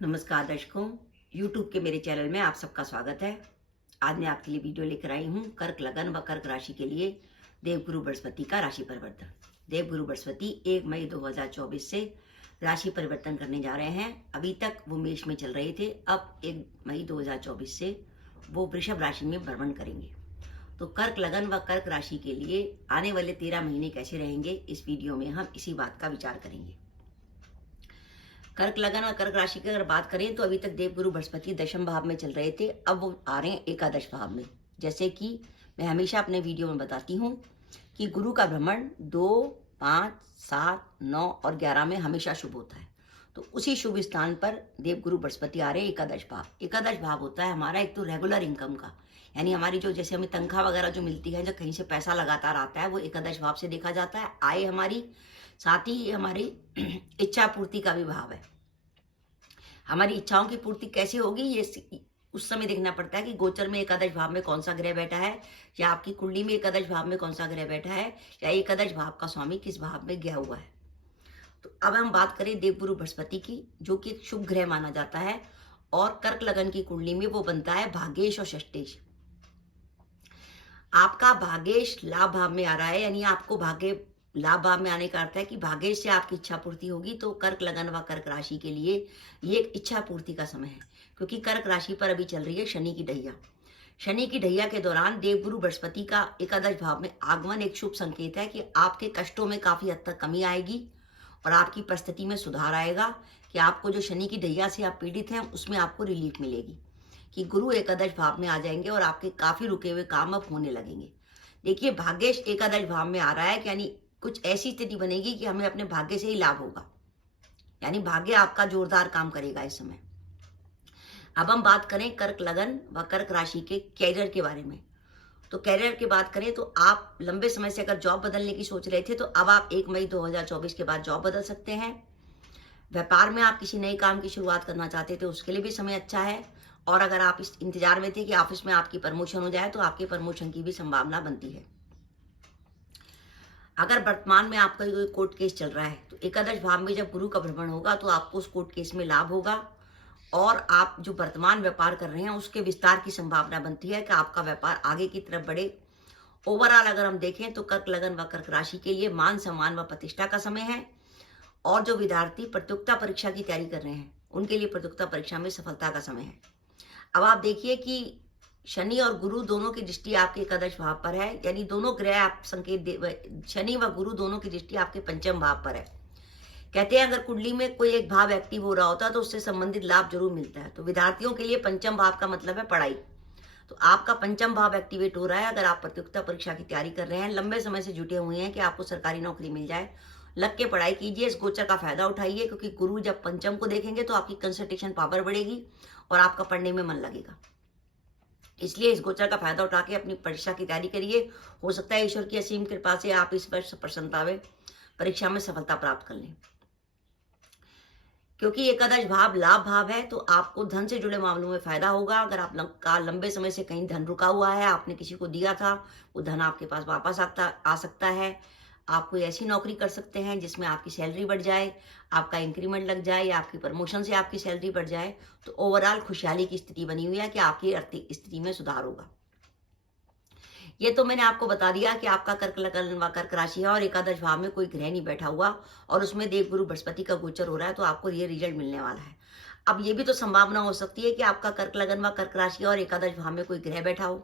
नमस्कार दर्शकों, YouTube के मेरे चैनल में आप सबका स्वागत है। आज मैं आपके लिए वीडियो लेकर आई हूँ कर्क लगन व कर्क राशि के लिए देवगुरु बृहस्पति का राशि परिवर्तन। देवगुरु बृहस्पति 1 मई 2024 से राशि परिवर्तन करने जा रहे हैं। अभी तक वो मेष में चल रहे थे, अब 1 मई 2024 से वो वृषभ राशि में भ्रमण करेंगे। तो कर्क लगन व कर्क राशि के लिए आने वाले 13 महीने कैसे रहेंगे, इस वीडियो में हम इसी बात का विचार करेंगे। कर्क लगन और कर्क राशि की अगर बात करें तो अभी तक देवगुरु बृहस्पति दशम भाव में चल रहे थे, अब वो आ रहे हैं एकादश भाव में। जैसे कि मैं हमेशा अपने वीडियो में बताती हूँ कि गुरु का भ्रमण 2, 5, 7, 9 और 11 में हमेशा शुभ होता है। तो उसी शुभ स्थान पर देवगुरु बृहस्पति आ रहे हैं एकादश भाव। एकादश भाव होता है हमारा एक तो रेगुलर इनकम का, यानी हमारी जो जैसे हमें तनख्वाह वगैरह जो मिलती है, जो कहीं से पैसा लगातार आता है, वो एकादश भाव से देखा जाता है। आय हमारी, साथ ही हमारी इच्छा पूर्ति का भी भाव है। हमारी इच्छाओं की पूर्ति कैसे होगी, ये उस समय देखना पड़ता है कि गोचर में एकादश भाव में कौन सा ग्रह बैठा है, या आपकी कुंडली में एकादश भाव में कौन सा ग्रह बैठा है, या एकादश भाव का स्वामी किस भाव में गया हुआ है। तो अब हम बात करें देवगुरु बृहस्पति की, जो कि एक शुभ ग्रह माना जाता है, और कर्क लगन की कुंडली में वो बनता है भागेश और षष्टेश। आपका भागेश लाभ भाव में आ रहा है, यानी आपको भाग्य लाभ भाव में आने का अर्थ है कि भाग्येश से आपकी इच्छा पूर्ति होगी। तो कर्क लगन व कर्क राशि के लिए ये एक इच्छा पूर्ति का समय है, क्योंकि कर्क राशि पर अभी चल रही है शनि की ढैया। शनि की ढैया के दौरान देवगुरु बृहस्पति का एकादश भाव में आगमन एक शुभ संकेत है कि आपके कष्टों में काफी हद तक कमी आएगी और आपकी परिस्थिति में सुधार आएगा, कि आपको जो शनि की ढैया से आप पीड़ित हैं उसमें आपको रिलीफ मिलेगी, कि गुरु एकादश भाव में आ जाएंगे और आपके काफी रुके हुए काम अब होने लगेंगे। देखिए, भाग्येश एकादश भाव में आ रहा है, यानी कुछ ऐसी स्थिति बनेगी कि हमें अपने भाग्य से ही लाभ होगा, यानी भाग्य आपका जोरदार काम करेगा इस समय। अब हम बात करें कर्क लगन व कर्क राशि के कैरियर के बारे में। तो कैरियर की बात करें तो आप लंबे समय से अगर जॉब बदलने की सोच रहे थे, तो अब आप 1 मई 2024 के बाद जॉब बदल सकते हैं। व्यापार में आप किसी नए काम की शुरुआत करना चाहते थे, उसके लिए भी समय अच्छा है। और अगर आप इस इंतजार में थे कि ऑफिस में आपकी प्रमोशन हो जाए, तो आपके प्रमोशन की भी संभावना बनती है। अगर वर्तमान में आपका कोई कोर्ट केस चल रहा है, तो एकादश भाव में जब गुरु का भ्रमण होगा तो आपको उस कोर्ट केस में लाभ होगा, और आप जो वर्तमान व्यापार कर रहे हैं उसके विस्तार की संभावना बनती है कि आपका व्यापार आगे की तरफ बढ़े। ओवरऑल अगर हम देखें तो कर्क लगन व कर्क राशि के लिए मान सम्मान व प्रतिष्ठा का समय है, और जो विद्यार्थी प्रतियोगिता परीक्षा की तैयारी कर रहे हैं उनके लिए प्रतियोगिता परीक्षा में सफलता का समय है। अब आप देखिए कि शनि और गुरु दोनों की दृष्टि आपके एकादश भाव पर है, यानी दोनों ग्रह आप संकेत दे, शनि व गुरु दोनों की दृष्टि आपके पंचम भाव पर है। कहते हैं अगर कुंडली में कोई एक भाव एक्टिव हो रहा होता है तो उससे संबंधित लाभ जरूर मिलता है। तो विद्यार्थियों के लिए पंचम भाव का मतलब है पढ़ाई। तो आपका पंचम भाव एक्टिवेट हो रहा है। अगर आप प्रतियोगिता परीक्षा की तैयारी कर रहे हैं, लंबे समय से जुटे हुए हैं कि आपको सरकारी नौकरी मिल जाए, लग के पढ़ाई कीजिए, इस गोचर का फायदा उठाइए, क्योंकि गुरु जब पंचम को देखेंगे तो आपकी कंसंट्रेशन पावर बढ़ेगी और आपका पढ़ने में मन लगेगा। इसलिए इस गोचर का फायदा उठा के अपनी परीक्षा की तैयारी करिए। हो सकता है ईश्वर की असीम कृपा से आप इस वर्ष प्रसन्नता में परीक्षा में सफलता प्राप्त कर लें। क्योंकि एकादश भाव लाभ भाव है, तो आपको धन से जुड़े मामलों में फायदा होगा। अगर आप लंबे समय से कहीं धन रुका हुआ है, आपने किसी को दिया था, वो धन आपके पास वापस आ सकता है। आप कोई ऐसी नौकरी कर सकते हैं जिसमें आपकी सैलरी बढ़ जाए, आपका इंक्रीमेंट लग जाए, या आपकी प्रमोशन से आपकी सैलरी बढ़ जाए। तो ओवरऑल खुशहाली की स्थिति बनी हुई है कि आपकी आर्थिक स्थिति में सुधार होगा। ये तो मैंने आपको बता दिया कि आपका कर्क लगन व कर्क राशि है और एकादश भाव में कोई ग्रह नहीं बैठा हुआ, और उसमें देवगुरु बृहस्पति का गोचर हो रहा है, तो आपको ये रिजल्ट मिलने वाला है। अब ये भी तो संभावना हो सकती है कि आपका कर्क लगन व कर्क राशि और एकादश भाव में कोई ग्रह बैठा हो।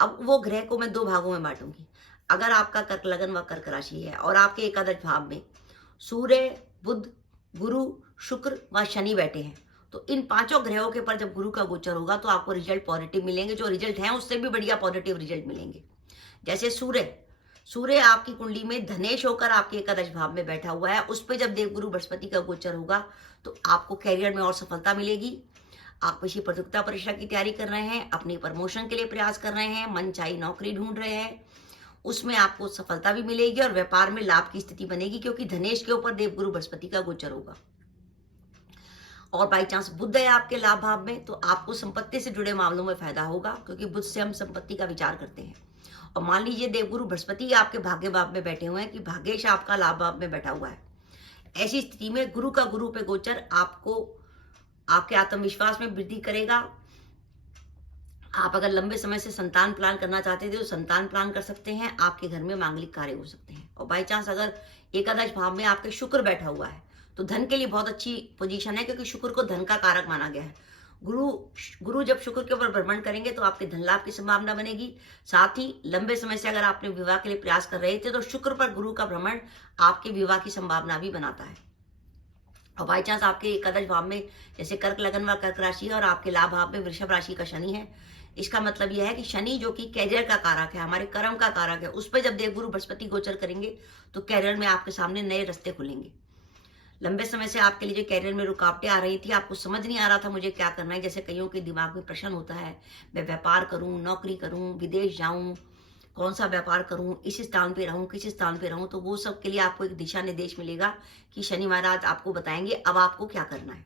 अब वो ग्रह को मैं 2 भागों में बांटूंगी। अगर आपका कर्क लगन व कर्क राशि है और आपके एकादश भाव में सूर्य, बुध, गुरु, शुक्र व शनि बैठे हैं, तो इन 5 ग्रहों के पर जब गुरु का गोचर होगा तो आपको रिजल्ट पॉजिटिव मिलेंगे। जो रिजल्ट हैं उससे भी बढ़िया पॉजिटिव रिजल्ट मिलेंगे। जैसे सूर्य आपकी कुंडली में धनेश होकर आपके एकादश भाव में बैठा हुआ है, उस पर जब देवगुरु बृहस्पति का गोचर होगा तो आपको कैरियर में और सफलता मिलेगी। आप किसी प्रतियोगिता परीक्षा की तैयारी कर रहे हैं, अपनी प्रमोशन के लिए प्रयास कर रहे हैं, मनचाही नौकरी ढूंढ रहे हैं, उसमें आपको सफलता भी मिलेगी और व्यापार में लाभ की स्थिति बनेगी, क्योंकि धनेश के ऊपर देवगुरु बृहस्पति का गोचर होगा। और बाई चांस बुध है आपके लाभ भाव में, तो आपको संपत्ति से जुड़े मामलों में फायदा होगा, क्योंकि बुध से हम संपत्ति का विचार करते हैं। और मान लीजिए देवगुरु बृहस्पति आपके भाग्य भाव में बैठे हुए हैं, कि भाग्येश आपका लाभ भाव में बैठा हुआ है। ऐसी स्थिति में गुरु का गुरु पे गोचर आपको आपके आत्मविश्वास में वृद्धि करेगा। आप अगर लंबे समय से संतान प्लान करना चाहते थे तो संतान प्लान कर सकते हैं। आपके घर में मांगलिक कार्य हो सकते हैं। और बाई चांस अगर एकादश भाव में आपके शुक्र बैठा हुआ है तो धन के लिए बहुत अच्छी पोजीशन है, क्योंकि शुक्र को धन का कारक माना गया है। गुरु जब शुक्र के ऊपर भ्रमण करेंगे तो आपके धन लाभ की संभावना बनेगी। साथ ही लंबे समय से अगर आपने विवाह के लिए प्रयास कर रहे थे तो शुक्र पर गुरु का भ्रमण आपके विवाह की संभावना भी बनाता है। और बाई चांस आपके एकादश भाव में जैसे कर्क लगन व कर्क राशि है और आपके लाभ भाव में वृषभ राशि का शनि है, इसका मतलब यह है कि शनि जो कि कैरियर का कारक है, हमारे कर्म का कारक है, उस पर जब देवगुरु बृहस्पति गोचर करेंगे तो कैरियर में आपके सामने नए रास्ते खुलेंगे। लंबे समय से आपके लिए जो कैरियर में रुकावटें आ रही थी, आपको समझ नहीं आ रहा था मुझे क्या करना है, जैसे कईयों के दिमाग में प्रश्न होता है, मैं व्यापार करूं, नौकरी करूं, विदेश जाऊं, कौन सा व्यापार करूं, इस स्थान पे रहूं, किस स्थान पे रहूं, तो वो सब के लिए आपको एक दिशा निर्देश मिलेगा कि शनि महाराज आपको बताएंगे अब आपको क्या करना है।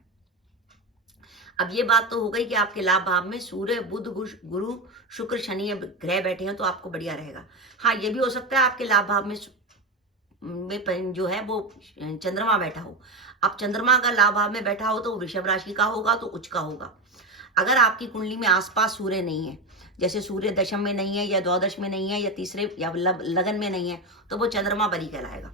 अब ये बात तो हो गई कि आपके लाभ भाव में सूर्य, बुध, गुरु, शुक्र, शनि ग्रह बैठे हैं तो आपको बढ़िया रहेगा। हाँ, ये भी हो सकता है आपके लाभ भाव में जो है वो चंद्रमा बैठा हो। अब चंद्रमा अगर लाभ भाव में बैठा हो तो वृषभ राशि का होगा, तो उच्च का होगा। अगर आपकी कुंडली में आसपास सूर्य नहीं है, जैसे सूर्य दशम में नहीं है या द्वादश में नहीं है या तीसरे या लगन में नहीं है, तो वो चंद्रमा बली कहलाएगा।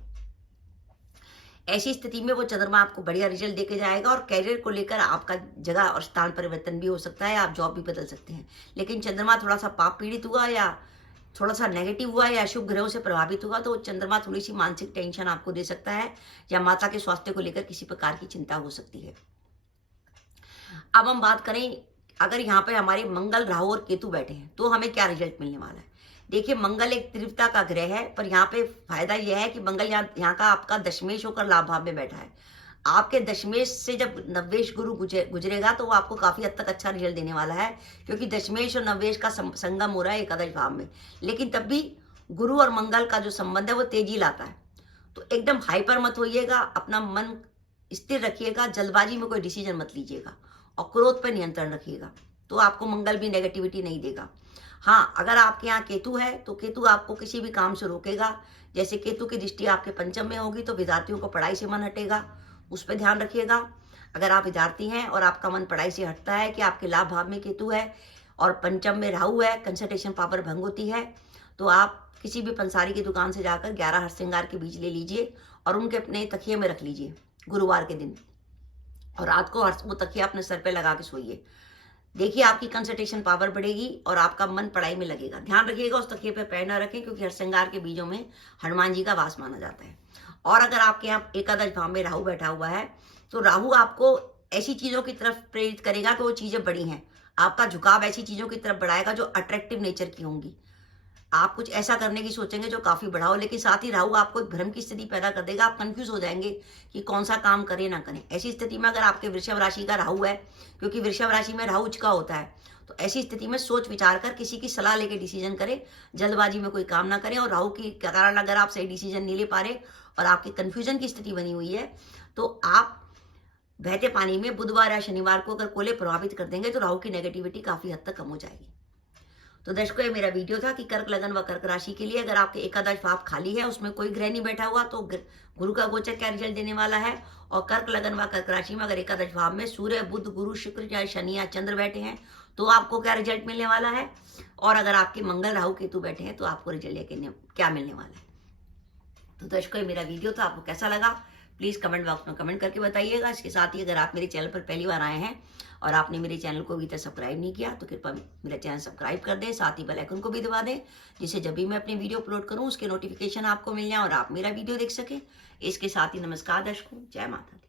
ऐसी स्थिति में वो चंद्रमा आपको बढ़िया रिजल्ट देके जाएगा और कैरियर को लेकर आपका जगह और स्थान परिवर्तन भी हो सकता है, आप जॉब भी बदल सकते हैं। लेकिन चंद्रमा थोड़ा सा पाप पीड़ित हुआ या थोड़ा सा नेगेटिव हुआ या अशुभ ग्रहों से प्रभावित हुआ तो चंद्रमा थोड़ी सी मानसिक टेंशन आपको दे सकता है या माता के स्वास्थ्य को लेकर किसी प्रकार की चिंता हो सकती है। अब हम बात करें, अगर यहाँ पे हमारे मंगल, राहु और केतु बैठे हैं तो हमें क्या रिजल्ट मिलने वाला है। देखिए, मंगल एक तीव्रता का ग्रह है, पर यहाँ पे फायदा यह है कि मंगल यहाँ का आपका दशमेश होकर लाभ भाव में बैठा है। आपके दशमेश से जब नवेश गुरु गुजरेगा तो वो आपको काफी हद तक अच्छा रिजल्ट देने वाला है, क्योंकि दशमेश और नवेश का संगम हो रहा है एकादश भाव में। लेकिन तब भी गुरु और मंगल का जो संबंध है वो तेजी लाता है। तो एकदम हाइपर मत होइएगा, अपना मन स्थिर रखिएगा, जल्दबाजी में कोई डिसीजन मत लीजिएगा और क्रोध पर नियंत्रण रखिएगा, तो आपको मंगल भी नेगेटिविटी नहीं देगा। हाँ, अगर आपके यहाँ केतु है तो केतु आपको किसी भी काम से रोकेगा। जैसे केतु की दृष्टि आपके पंचम में होगी तो विद्यार्थियों को पढ़ाई से मन हटेगा, उस पर ध्यान रखिएगा। अगर आप विद्यार्थी हैं और आपका मन पढ़ाई से हटता है कि आपके लाभ भाव में केतु है और पंचम में राहु है, कंसंट्रेशन पावर भंग होती है, तो आप किसी भी पंसारी की दुकान से जाकर 11 हरसिंगार के बीज ले लीजिए और उनके अपने तकिए में रख लीजिए गुरुवार के दिन, और रात को वो तकिया अपने सर पे लगा के सोइए। देखिए, आपकी कंसंट्रेशन पावर बढ़ेगी और आपका मन पढ़ाई में लगेगा। ध्यान रखिएगा उस तकिए पे पैर न रखें, क्योंकि हरसिंगार के बीजों में हनुमान जी का वास माना जाता है। और अगर आपके यहाँ एकादश भाव में राहु बैठा हुआ है तो राहु आपको ऐसी चीजों की तरफ प्रेरित करेगा कि वो चीजें बड़ी हैं। आपका झुकाव ऐसी चीजों की तरफ बढ़ाएगा जो अट्रैक्टिव नेचर की होंगी। आप कुछ ऐसा करने की सोचेंगे जो काफी बड़ा हो, लेकिन साथ ही राहु आपको एक भ्रम की स्थिति पैदा कर देगा। आप कंफ्यूज हो जाएंगे कि कौन सा काम करें ना करें। ऐसी स्थिति में अगर आपके वृषभ राशि का राहु है, क्योंकि वृषभ राशि में राहु उच्च का होता है, तो ऐसी स्थिति में सोच विचार कर किसी की सलाह लेके डिसीजन करें, जल्दबाजी में कोई काम ना करें। और राहु के कारण अगर आप सही डिसीजन नहीं ले पा रहे और आपकी कंफ्यूजन की स्थिति बनी हुई है तो आप बहते पानी में बुधवार या शनिवार को अगर कोले प्रभावित कर देंगे तो राहु की नेगेटिविटी काफी हद तक कम हो जाएगी। तो दर्शकों, ये मेरा वीडियो था कि कर्क लगन व कर्क राशि के लिए अगर आपके एकादश भाव खाली है, उसमें कोई ग्रह नहीं बैठा हुआ, तो गुरु का गोचर क्या रिजल्ट देने वाला है। और कर्क लगन व कर्क राशि में अगर एकादश भाव में सूर्य, बुध, गुरु, शुक्र या शनि या चंद्र बैठे हैं तो आपको क्या रिजल्ट मिलने वाला है। और अगर आपके मंगल, राहु, केतु बैठे हैं तो आपको रिजल्ट क्या मिलने वाला है। तो दर्शकों, ये मेरा वीडियो था, आपको कैसा लगा प्लीज कमेंट बॉक्स में कमेंट करके बताइएगा। इसके साथ ही अगर आप मेरे चैनल पर पहली बार आए हैं और आपने मेरे चैनल को अभी तक सब्सक्राइब नहीं किया तो कृपया मेरा चैनल सब्सक्राइब कर दें, साथ ही बेल आइकन को भी दबा दें, जिससे जब भी मैं अपनी वीडियो अपलोड करूं उसके नोटिफिकेशन आपको मिल जाए और आप मेरा वीडियो देख सकें। इसके साथ ही नमस्कार दर्शकों, जय माता दी।